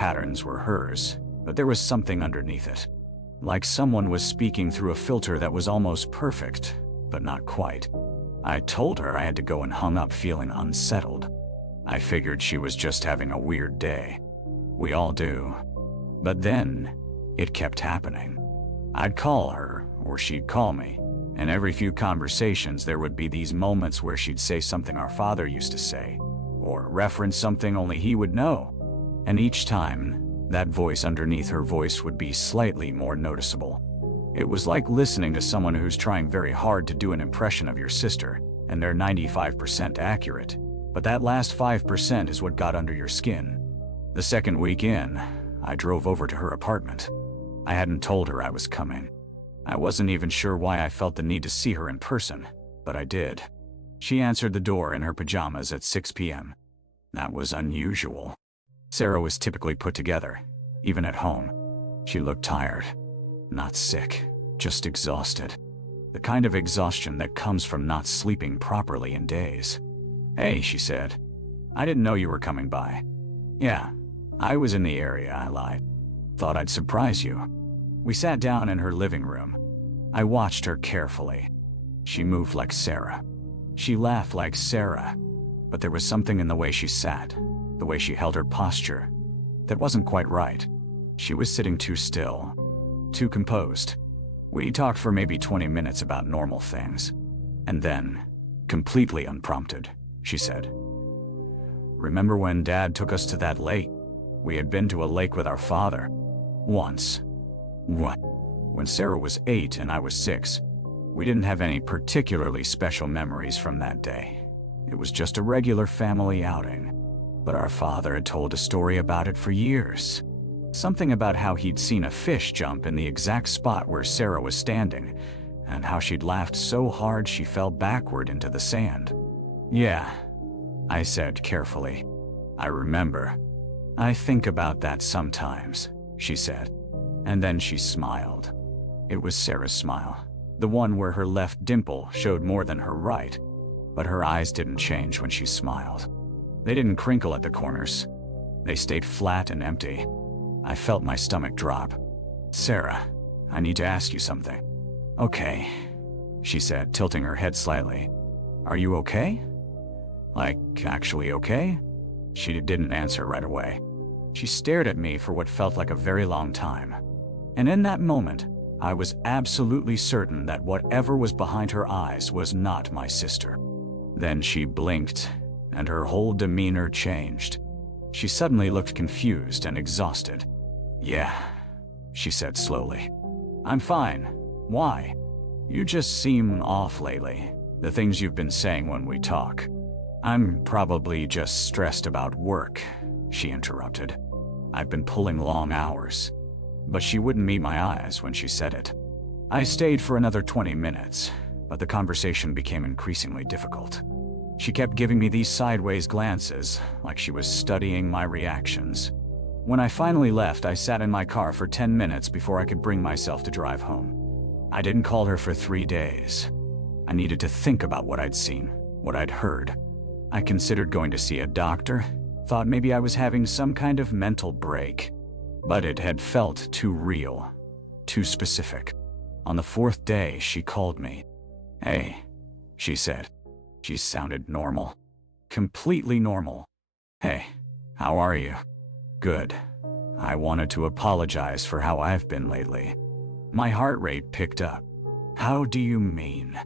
Patterns were hers, but there was something underneath it. Like someone was speaking through a filter that was almost perfect, but not quite. I told her I had to go and hung up feeling unsettled. I figured she was just having a weird day. We all do. But then, it kept happening. I'd call her, or she'd call me, and every few conversations there would be these moments where she'd say something our father used to say, or reference something only he would know. And each time, that voice underneath her voice would be slightly more noticeable. It was like listening to someone who's trying very hard to do an impression of your sister, and they're 95% accurate. But that last 5% is what got under your skin. The second week in, I drove over to her apartment. I hadn't told her I was coming. I wasn't even sure why I felt the need to see her in person, but I did. She answered the door in her pajamas at 6 p.m. That was unusual. Sarah was typically put together, even at home. She looked tired. Not sick, just exhausted. The kind of exhaustion that comes from not sleeping properly in days. "Hey," she said. "I didn't know you were coming by." "Yeah, I was in the area," I lied. "Thought I'd surprise you." We sat down in her living room. I watched her carefully. She moved like Sarah. She laughed like Sarah. But there was something in the way she sat, the way she held her posture, that wasn't quite right. She was sitting too still, too composed. We talked for maybe 20 minutes about normal things. And then, completely unprompted, she said, "Remember when Dad took us to that lake? We had been to a lake with our father. Once." "What?" "When Sarah was 8 and I was 6. We didn't have any particularly special memories from that day. It was just a regular family outing. But our father had told a story about it for years. Something about how he'd seen a fish jump in the exact spot where Sarah was standing, and how she'd laughed so hard she fell backward into the sand." "Yeah," I said carefully. "I remember. I think about that sometimes," she said. And then she smiled. It was Sarah's smile, the one where her left dimple showed more than her right. But her eyes didn't change when she smiled. They didn't crinkle at the corners. They stayed flat and empty. I felt my stomach drop. "Sarah, I need to ask you something." "Okay," she said, tilting her head slightly. "Are you okay? Like, actually okay?" She didn't answer right away. She stared at me for what felt like a very long time. And in that moment, I was absolutely certain that whatever was behind her eyes was not my sister. Then she blinked, and her whole demeanor changed. She suddenly looked confused and exhausted. "Yeah," she said slowly. "I'm fine. Why? You just seem off lately, the things you've been saying when we talk." "I'm probably just stressed about work," she interrupted. "I've been pulling long hours." But she wouldn't meet my eyes when she said it. I stayed for another 20 minutes, but the conversation became increasingly difficult. She kept giving me these sideways glances, like she was studying my reactions. When I finally left, I sat in my car for 10 minutes before I could bring myself to drive home. I didn't call her for 3 days. I needed to think about what I'd seen, what I'd heard. I considered going to see a doctor, thought maybe I was having some kind of mental break. But it had felt too real, too specific. On the 4th day, she called me. "Hey," she said. She sounded normal. Completely normal. "Hey, how are you?" "Good. I wanted to apologize for how I've been lately." My heart rate picked up. "How do you mean?"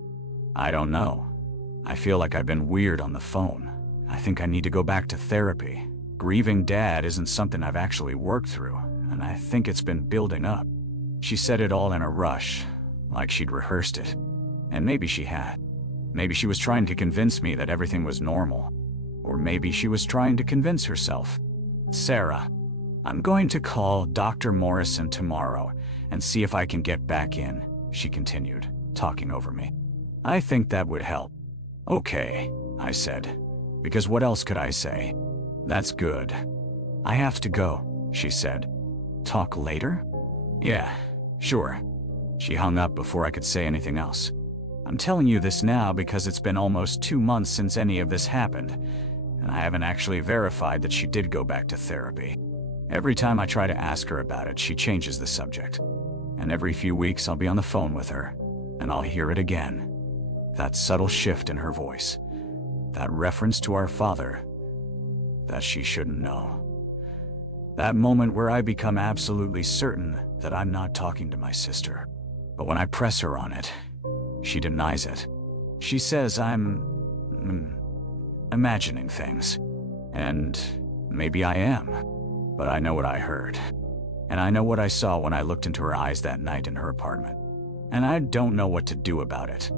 "I don't know. I feel like I've been weird on the phone. I think I need to go back to therapy. Grieving Dad isn't something I've actually worked through, and I think it's been building up." She said it all in a rush, like she'd rehearsed it. And maybe she had. Maybe she was trying to convince me that everything was normal. Or maybe she was trying to convince herself. "Sarah, I'm going to call Dr. Morrison tomorrow and see if I can get back in," she continued, talking over me. "I think that would help." "Okay," I said, because what else could I say? "That's good. I have to go," she said. "Talk later?" "Yeah, sure." She hung up before I could say anything else. I'm telling you this now because it's been almost 2 months since any of this happened, and I haven't actually verified that she did go back to therapy. Every time I try to ask her about it, she changes the subject. And every few weeks I'll be on the phone with her, and I'll hear it again. That subtle shift in her voice. That reference to our father that she shouldn't know. That moment where I become absolutely certain that I'm not talking to my sister. But when I press her on it, she denies it. She says I'm imagining things. And maybe I am. But I know what I heard. And I know what I saw when I looked into her eyes that night in her apartment. And I don't know what to do about it.